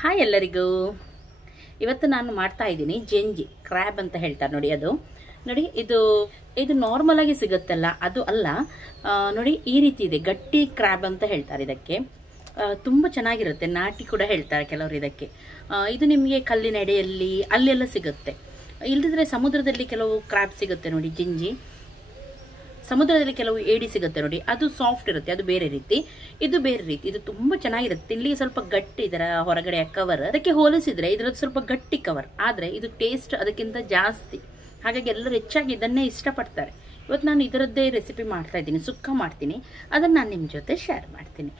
Hi ಎಲ್ಲರಿಗೂ. ಇವತ್ತು ನಾನು ಮಾಡ್ತಾ ಇದ್ದೀನಿ ಜೆಂಜಿ ಕ್ರ್ಯಾಬ್ ಅಂತ ಹೇಳ್ತಾರೆ ನೋಡಿ. ಅದು ನೋಡಿ, ಇದು ನಾರ್ಮಲ್ ಆಗಿ ಸಿಗುತ್ತಲ್ಲ, ಅದು ಅಲ್ಲ. ನೋಡಿ, ಈ ರೀತಿ ಇದೆ, ಗಟ್ಟಿ ಕ್ರ್ಯಾಬ್ ಅಂತ ಹೇಳ್ತಾರೆ ಇದಕ್ಕೆ. ತುಂಬಾ ಚೆನ್ನಾಗಿರುತ್ತೆ, ನಾಟಿ ಕೂಡ ಹೇಳ್ತಾರೆ ಕೆಲವರು ಇದಕ್ಕೆ. ಇದು ನಿಮಗೆ ಕಲ್ಲಿನ ಎಡೆಯಲ್ಲಿ ಅಲ್ಲೆಲ್ಲ ಸಿಗುತ್ತೆ. ಇಲ್ಲದಿದ್ರೆ ಸಮುದ್ರದಲ್ಲಿ ಕೆಲವು ಕ್ರ್ಯಾಬ್ ಸಿಗುತ್ತೆ ನೋಡಿ, ಜಿಂಜಿ. ಸಮುದ್ರದಲ್ಲಿ ಕೆಲವು ಏಡಿ ಸಿಗುತ್ತೆ ನೋಡಿ, ಅದು ಸಾಫ್ಟ್ ಇರುತ್ತೆ, ಅದು ಬೇರೆ ರೀತಿ. ಇದು ಬೇರೆ ರೀತಿ. ಇದು ತುಂಬಾ ಚೆನ್ನಾಗಿರುತ್ತೆ. ಇಲ್ಲಿ ಸ್ವಲ್ಪ ಗಟ್ಟಿ ಇದರ ಹೊರಗಡೆ ಕವರ್, ಅದಕ್ಕೆ ಹೋಲಿಸಿದ್ರೆ ಇದರದ್ದು ಸ್ವಲ್ಪ ಗಟ್ಟಿ ಕವರ್, ಆದ್ರೆ ಇದು ಟೇಸ್ಟ್ ಅದಕ್ಕಿಂತ ಜಾಸ್ತಿ. ಹಾಗಾಗಿ ಎಲ್ಲರೂ ಹೆಚ್ಚಾಗಿ ಇದನ್ನೇ ಇಷ್ಟಪಡ್ತಾರೆ. ಇವತ್ತು ನಾನು ಇದರದ್ದೇ ರೆಸಿಪಿ ಮಾಡ್ತಾ ಇದ್ದೀನಿ, ಸುಕ್ಕ ಮಾಡ್ತೀನಿ. ಅದನ್ನು ನಾನು ನಿಮ್ಮ ಜೊತೆ ಶೇರ್ ಮಾಡ್ತೀನಿ.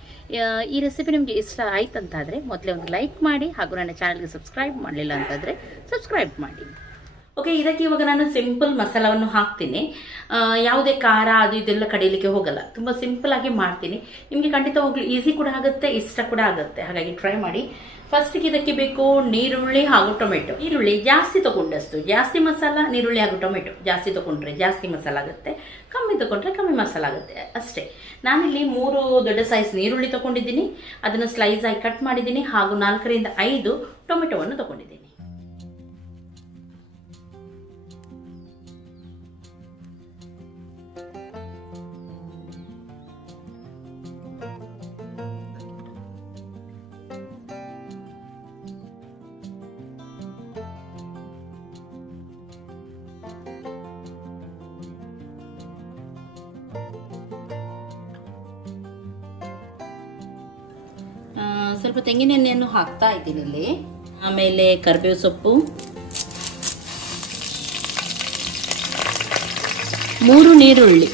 ಈ ರೆಸಿಪಿ ನಿಮಗೆ ಇಷ್ಟ ಆಯ್ತಂತಾದರೆ ಮೊದಲೇ ಒಂದು ಲೈಕ್ ಮಾಡಿ, ಹಾಗೂ ನನ್ನ ಚಾನಲ್ಗೆ ಸಬ್ಸ್ಕ್ರೈಬ್ ಮಾಡಲಿಲ್ಲ ಅಂತಾದರೆ ಸಬ್ಸ್ಕ್ರೈಬ್ ಮಾಡಿ. ಓಕೆ, ಇದಕ್ಕೆ ಇವಾಗ ನಾನು ಸಿಂಪಲ್ ಮಸಾಲವನ್ನು ಹಾಕ್ತೀನಿ. ಯಾವುದೇ ಖಾರ ಅದು ಇದೆಲ್ಲ ಕಡಿಲಿಕ್ಕೆ ಹೋಗಲ್ಲ, ತುಂಬಾ ಸಿಂಪಲ್ ಆಗಿ ಮಾಡ್ತೀನಿ. ನಿಮಗೆ ಖಂಡಿತ ಹೋಗ್ಲಿ ಈಸಿ ಕೂಡ ಆಗುತ್ತೆ, ಇಷ್ಟ ಕೂಡ ಆಗುತ್ತೆ. ಹಾಗಾಗಿ ಟ್ರೈ ಮಾಡಿ. ಫಸ್ಟ್ಗೆ ಇದಕ್ಕೆ ಬೇಕು ನೀರುಳ್ಳಿ ಹಾಗೂ ಟೊಮೆಟೊ. ಈರುಳ್ಳಿ ಜಾಸ್ತಿ ತಗೊಂಡಷ್ಟು ಜಾಸ್ತಿ ಮಸಾಲ, ನೀರುಳ್ಳಿ ಹಾಗೂ ಟೊಮೆಟೊ ಜಾಸ್ತಿ ತಗೊಂಡ್ರೆ ಜಾಸ್ತಿ ಮಸಾಲ ಆಗುತ್ತೆ, ಕಮ್ಮಿ ತಗೊಂಡ್ರೆ ಕಮ್ಮಿ ಮಸಾಲ ಆಗುತ್ತೆ ಅಷ್ಟೇ. ನಾನಿಲ್ಲಿ 3 ದೊಡ್ಡ ಸೈಜ್ ನೀರುಳ್ಳಿ ತಗೊಂಡಿದ್ದೀನಿ, ಅದನ್ನು ಸ್ಲೈಸ್ ಆಗಿ ಕಟ್ ಮಾಡಿದ್ದೀನಿ, ಹಾಗೂ 4 ರಿಂದ 5 ಟೊಮೆಟೊವನ್ನು ತಗೊಂಡಿದ್ದೀನಿ. ಸ್ವಲ್ಪ ತೆಂಗಿನ ಎಣ್ಣೆಯನ್ನು ಹಾಕ್ತಾ ಇದ್ದೀನಿ ಇಲ್ಲಿ. ಆಮೇಲೆ ಕರಿಬೇವು ಸೊಪ್ಪು, 3 ನೀರುಳ್ಳಿ.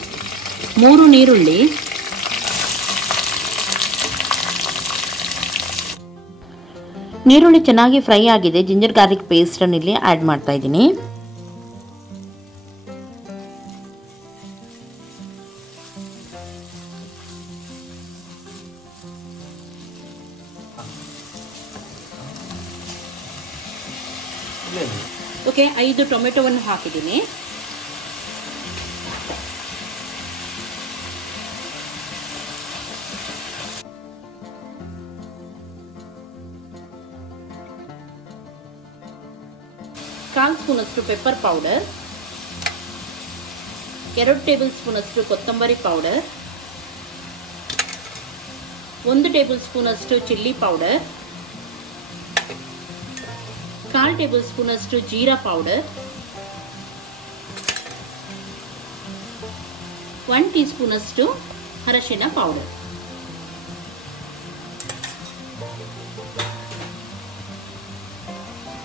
ನೀರುಳ್ಳಿ ಚೆನ್ನಾಗಿ ಫ್ರೈ ಆಗಿದೆ. ಜಿಂಜರ್ ಗಾರ್ಲಿಕ್ ಪೇಸ್ಟ್ ಅನ್ನು ಇಲ್ಲಿ ಆಡ್ ಮಾಡ್ತಾ ಇದ್ದೀನಿ. ಓಕೆ, 5 ಟೊಮೆಟೊವನ್ನು ಹಾಕಿದ್ದೀನಿ. ಕಾಲು ಸ್ಪೂನ್ ಅಷ್ಟು ಪೆಪ್ಪರ್ ಪೌಡರ್, 2 ಟೇಬಲ್ ಸ್ಪೂನ್ ಅಷ್ಟು ಕೊತ್ತಂಬರಿ ಪೌಡರ್, 1 ಟೇಬಲ್ ಸ್ಪೂನ್ ಅಷ್ಟು ಚಿಲ್ಲಿ ಪೌಡರ್, 1/4 ಟೇಬಲ್ ಸ್ಪೂನ್ ಅಷ್ಟು ಜೀರಾ ಪೌಡರ್, 1 ಟೀ ಸ್ಪೂನ್ ಅಷ್ಟು ಅರಿಶಿನ ಪೌಡರ್.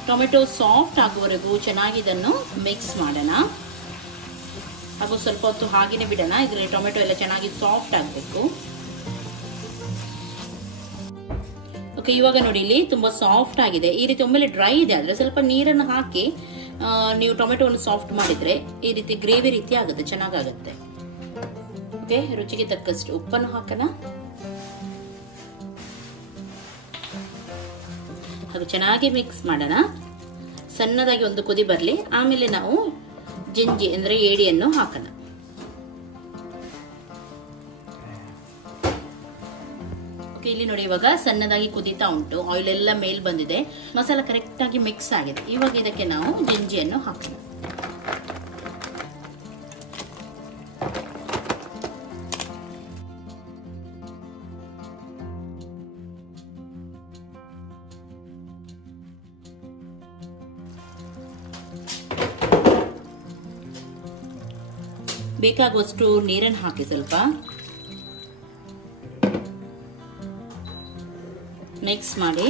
ಟೊಮೆಟೊ ಸಾಫ್ಟ್ ಆಗುವವರೆಗೂ ಚೆನ್ನಾಗಿ ಇದನ್ನು ಮಿಕ್ಸ್ ಮಾಡೋಣ, ಹಾಗೂ ಸ್ವಲ್ಪ ಹೊತ್ತು ಹಾಗೇನೆ ಬಿಡೋಣ. ಇದರಲ್ಲಿ ಟೊಮೆಟೊ ಎಲ್ಲ ಚೆನ್ನಾಗಿ ಸಾಫ್ಟ್ ಆಗಬೇಕು. ಓಕೆ, ಇವಾಗ ನೋಡಿ, ಇಲ್ಲಿ ತುಂಬಾ ಸಾಫ್ಟ್ ಆಗಿದೆ. ಈ ರೀತಿ ಒಮ್ಮೆಲೆ ಡ್ರೈ ಇದೆ ಆದ್ರೆ ಸ್ವಲ್ಪ ನೀರನ್ನು ಹಾಕಿ ನೀವು ಟೊಮೆಟೊವನ್ನು ಸಾಫ್ಟ್ ಮಾಡಿದ್ರೆ ಈ ರೀತಿ ಗ್ರೇವಿ ರೀತಿ ಆಗುತ್ತೆ, ಚೆನ್ನಾಗಾಗುತ್ತೆ. ಓಕೆ, ರುಚಿಗೆ ತಕ್ಕಷ್ಟು ಉಪ್ಪನ್ನು ಹಾಕೋಣ, ಹಾಗೂ ಚೆನ್ನಾಗಿ ಮಿಕ್ಸ್ ಮಾಡೋಣ. ಸಣ್ಣದಾಗಿ ಒಂದು ಕುದಿ ಬರಲಿ, ಆಮೇಲೆ ನಾವು ಜಿಂಜಿ ಅಂದ್ರೆ ಏಡಿಯನ್ನು ಹಾಕೋಣ. ಇಲ್ಲಿ ನೋಡಿ, ಇವಾಗ ಸಣ್ಣದಾಗಿ ಕುದೀತಾ ಉಂಟು, ಆಯಿಲ್ ಎಲ್ಲ ಮೇಲ್ ಬಂದಿದೆ, ಮಸಾಲ ಕರೆಕ್ಟ್ ಆಗಿ ಮಿಕ್ಸ್ ಆಗಿದೆ. ಇವಾಗ ಇದಕ್ಕೆ ನಾವು ಜಿಂಜಿಯನ್ನು ಹಾಕೋಣ. ಬೇಕಾಗುವಷ್ಟು ನೀರನ್ನು ಹಾಕಿ ಸ್ವಲ್ಪ ಮಿಕ್ಸ್ ಮಾಡಿ.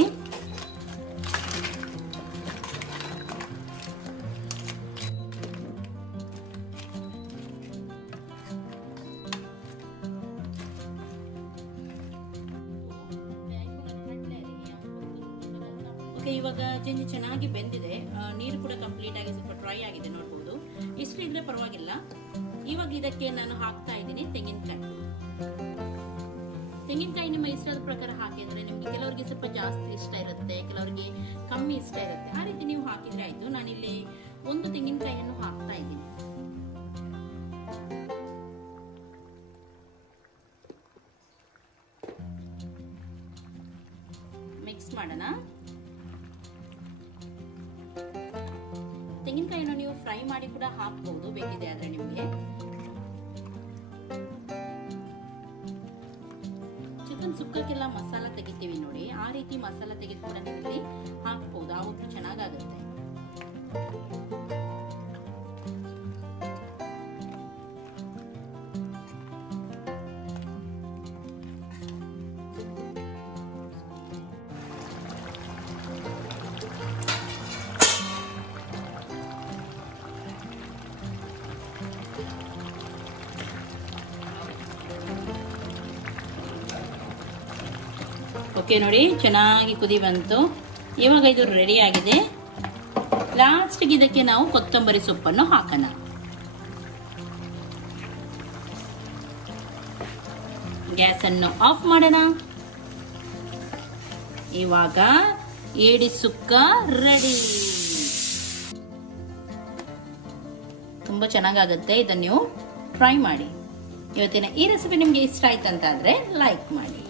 ಓಕೆ, ಇವಾಗ ಜಿಂಜಿ ಚೆನ್ನಾಗಿ ಬೆಂದಿದೆ, ನೀರು ಕೂಡ ಕಂಪ್ಲೀಟ್ ಆಗಿ ಸ್ವಲ್ಪ ಡ್ರೈ ಆಗಿದೆ, ನೋಡಬಹುದು. ಇಷ್ಟು ಇದ್ರೆ ಪರವಾಗಿಲ್ಲ. ಇವಾಗ ಇದಕ್ಕೆ ನಾನು ಹಾಕ್ತಾ ಇದ್ದೀನಿ ತೆಂಗಿನಕಾಯಿ. ನಿಮ್ಮ ಇಷ್ಟದ ಪ್ರಕಾರ ಹಾಕಿದ್ರೆ ನಿಮ್ಗೆ ಕೆಲವರಿಗೆ ಸ್ವಲ್ಪ ಜಾಸ್ತಿ ಇಷ್ಟ ಇರುತ್ತೆ, ಕೆಲವರಿಗೆ ಕಮ್ಮಿ ಇಷ್ಟ ಇರುತ್ತೆ. ಆ ರೀತಿ ನೀವು ಹಾಕಿದ್ರೆ ಆಯ್ತು. ನಾನಿಲ್ಲಿ 1 ತೆಂಗಿನಕಾಯಿಯನ್ನು ಹಾಕ್ತಾ ಇದ್ದೀನಿ. ಮಿಕ್ಸ್ ಮಾಡೋಣ. ತೆಂಗಿನಕಾಯಿನ ನೀವು ಫ್ರೈ ಮಾಡಿ ಕೂಡ ಹಾಕಬಹುದು ಬೇಕಿದೆ ಆದ್ರೆ ನಿಮಗೆ. ಚಿಕನ್ ಸುಕ್ಕಕ್ಕೆಲ್ಲ ಮಸಾಲ ತೆಗಿತೀವಿ ನೋಡಿ, ಆ ರೀತಿ ಮಸಾಲ ತೆಗೆದು ಕೂಡ ನೀವು ಇಲ್ಲಿ ಹಾಕಬಹುದು, ಆವತ್ತು ಚೆನ್ನಾಗಾಗುತ್ತೆ. ಓಕೆ ನೋಡಿ, ಚೆನ್ನಾಗಿ ಕುದಿ ಬಂತು. ಇವಾಗ ಇದು ರೆಡಿ ಆಗಿದೆ. ಲಾಸ್ಟ್ಗೆ ಇದಕ್ಕೆ ನಾವು ಕೊತ್ತಂಬರಿ ಸೊಪ್ಪನ್ನು ಹಾಕೋಣ. ಗ್ಯಾಸ್ ಅನ್ನು ಆಫ್ ಮಾಡೋಣ. ಇವಾಗ ಏಡಿ ಸುಕ್ಕ ರೆಡಿ. ತುಂಬಾ ಚೆನ್ನಾಗಾಗುತ್ತೆ. ಇದನ್ನು ನೀವು ಟ್ರೈ ಮಾಡಿ. ಇವತ್ತಿನ ಈ ರೆಸಿಪಿ ನಿಮ್ಗೆ ಇಷ್ಟ ಆಯ್ತು ಅಂತಾದ್ರೆ ಲೈಕ್ ಮಾಡಿ.